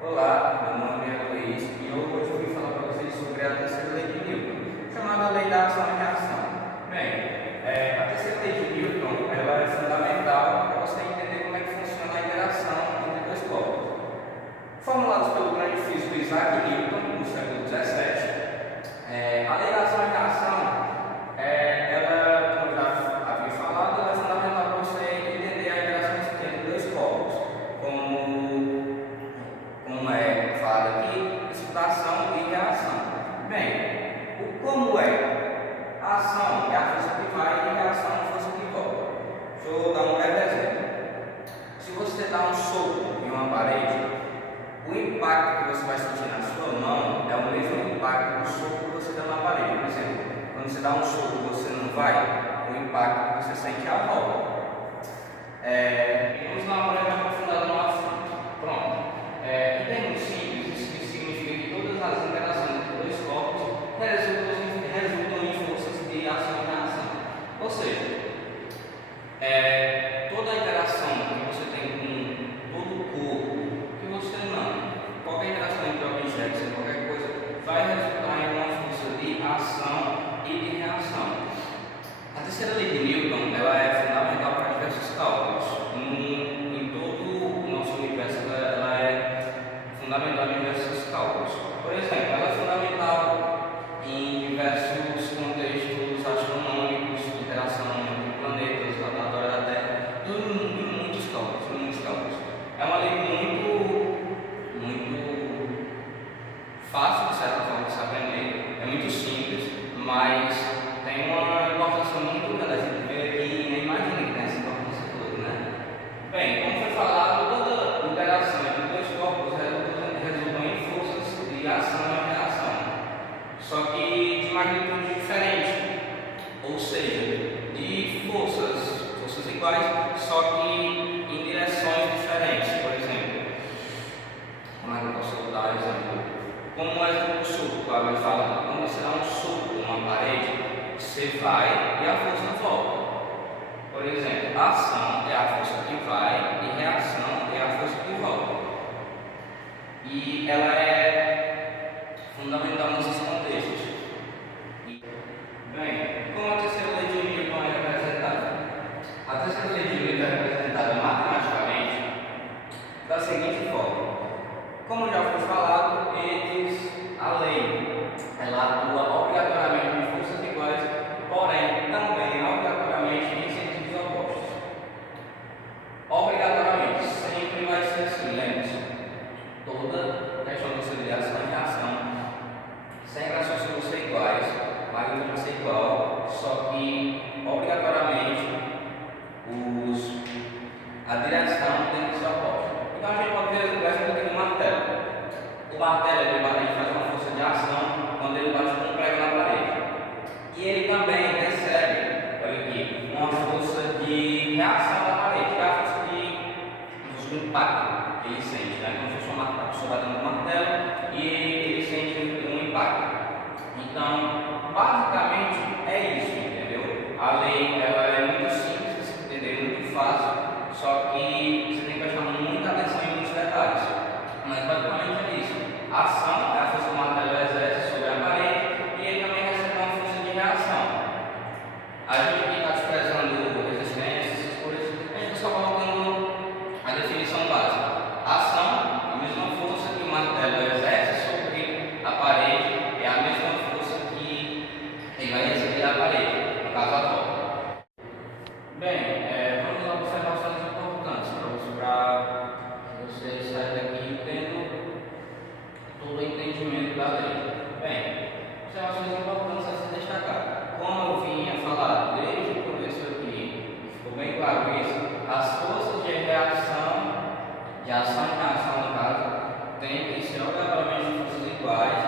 Olá, meu nome é Luiz e hoje eu vim falar para vocês sobre a terceira lei de Newton, chamada lei da ação e reação. Bem, a terceira lei de Newton ela é fundamental para você entender como é que funciona a interação entre dois corpos. Formulados pelo grande físico Isaac Newton no século XVII, a lei da ação e reação, ela, como já havia falado, ela é fundamental para você entender a interação entre dois corpos, como é falado aqui, excitação e reação. Bem, o como é? A ação é a força que vai e a reação é a força que volta. Deixa eu dar um breve exemplo. Se você dá um soco em uma parede, o impacto que você vai sentir na sua mão é o mesmo impacto do soco que você dá na parede. Por exemplo, quando você dá um soco e você não vai, o impacto que você sente é a volta. Vamos dar uma olhada aprofundada no assunto. Pronto. Em termos simples, isso significa que todas as interações entre dois corpos resultam em forças de ação e reação. Ou seja, toda a interação que você tem com todo o corpo, que você não, qualquer interação entre objetos, qualquer coisa, vai resultar em uma força de ação e de reação. A terceira lei de Newton ela é fundamental para diversos cálculos. Em todo o nosso universo, ela é fundamental em diversos cálculos. Por exemplo, ela é fundamental em diversos contextos astronômicos, interação entre planetas, laboratório da Terra, em muitos cálculos. É uma lei muito fácil de certa forma de se aprender, é muito simples, mas tem uma importância muito grande. A gente vê aqui e nem imagina que tem essa importância toda, né? Bem, como foi falado, toda interação entre dois corpos resulta em forças de ação e reação, só que de magnitude diferente, ou seja, de forças iguais, só que em direções diferentes. Por exemplo, como é que eu posso dar exemplo? Como um exemplo do soco, que eu falo, quando você dá um soco numa parede, você vai e a força volta. Por exemplo, a ação é a força que vai e reação é a força que volta. E ela é fundamental nesses contextos. Bem, como a terceira lei de Newton é representada? A terceira lei de Newton é representada matematicamente da seguinte forma. Como já foi falado, a lei ela atua obrigatoriamente em forças iguais, porém também obrigatoriamente em sentidos opostos. Obrigatoriamente, sempre vai ser assim, lembre-se. Toda questão de aceleração e reação, sempre as forças vão ser iguais, magnitude vai ser igual, só que obrigatoriamente a direção tem que ser oposta. Então a gente pode ver o exemplo aqui do martelo. O martelo ele faz uma força de ação quando ele bate com um prego na parede. E ele também recebe, olha aqui, uma força de reação da parede, que é a força de impacto que ele sente, né? Como se fosse uma pessoa batendo no martelo e ele sente um impacto. Então, basicamente é isso, entendeu? A lei ela é muito simples de se entender, muito fácil, só que você tem que prestar muita atenção em muitos detalhes. Mas basicamente é isso. A ação é a força que o martelo exerce sobre a parede e ele também recebe uma força de reação. A gente aqui está desprezando resistência, essas coisas, a gente só colocando a definição básica. A ação, a mesma força que o martelo exerce sobre a parede, é a mesma força que ele vai receber da parede, no caso a volta. Bem, vamos a observações importantes para vocês saírem daqui tendo todo o entendimento da lei. Bem, observações importantes a se destacar. Como eu vinha falar desde o começo aqui, ficou bem claro isso, as forças de reação, de ação e reação no caso, têm que ser obrigatoriamente forças iguais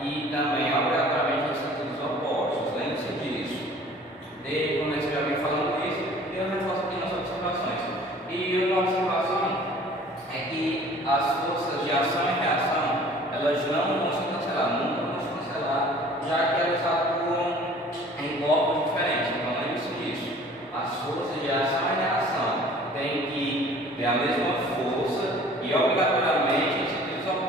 e também obrigatoriamente em sentidos opostos. Lembre-se disso. Desde o começo eu já vim falando isso e eu reforço aqui nas observações. E outra observação é que as forças de ação e reação elas não vão se cancelar, nunca vão se cancelar, já que elas atuam em blocos diferentes. Então lembre-se disso. As forças de ação e reação têm que ter a mesma força e obrigatoriamente em sentidos opostos.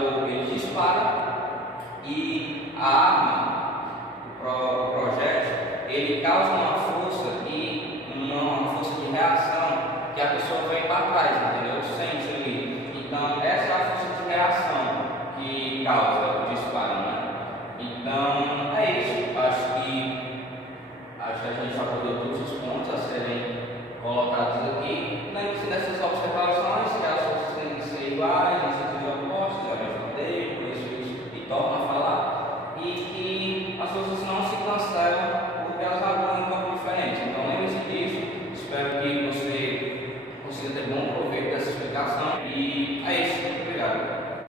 jogador ele dispara e a arma, o projétil, ele causa uma força uma força de reação que a pessoa vem para trás, entendeu? Sente ali. Então essa é a força de reação que causa o disparo, né? Então é isso. Acho que a gente já abordou todos os pontos a serem colocados aqui. Lembre-se dessas observações, que as forças têm que ser iguais, em sentidos opostos, já falei, por isso e torna a falar, e que as forças não se cancelam porque elas atuam em um campo diferente. Então lembre-se disso. Espero que você consiga ter bom